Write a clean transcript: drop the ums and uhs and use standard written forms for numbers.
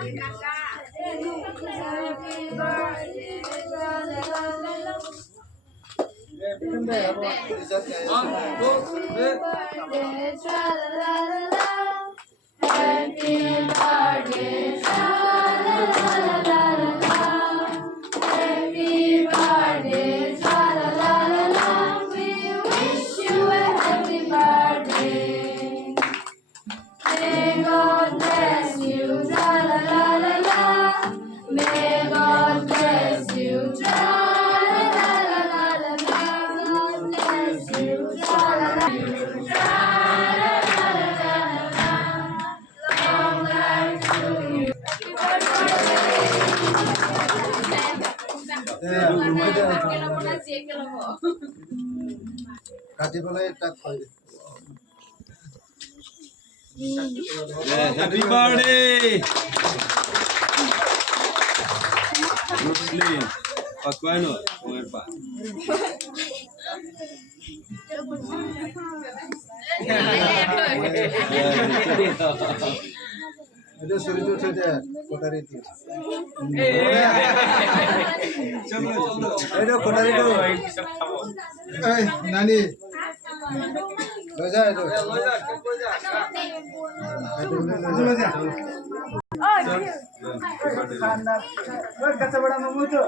May God bless you, tra la la la la. May God bless you, tra la la la la la. May God bless you, tra la la la la. Long life to you. Happy birthday! Muslim. Pakuano, kumain Ada suruh saja kotari itu. Ada kotari itu. Nani. Loja itu. Loja. Kacau benda mamu tu.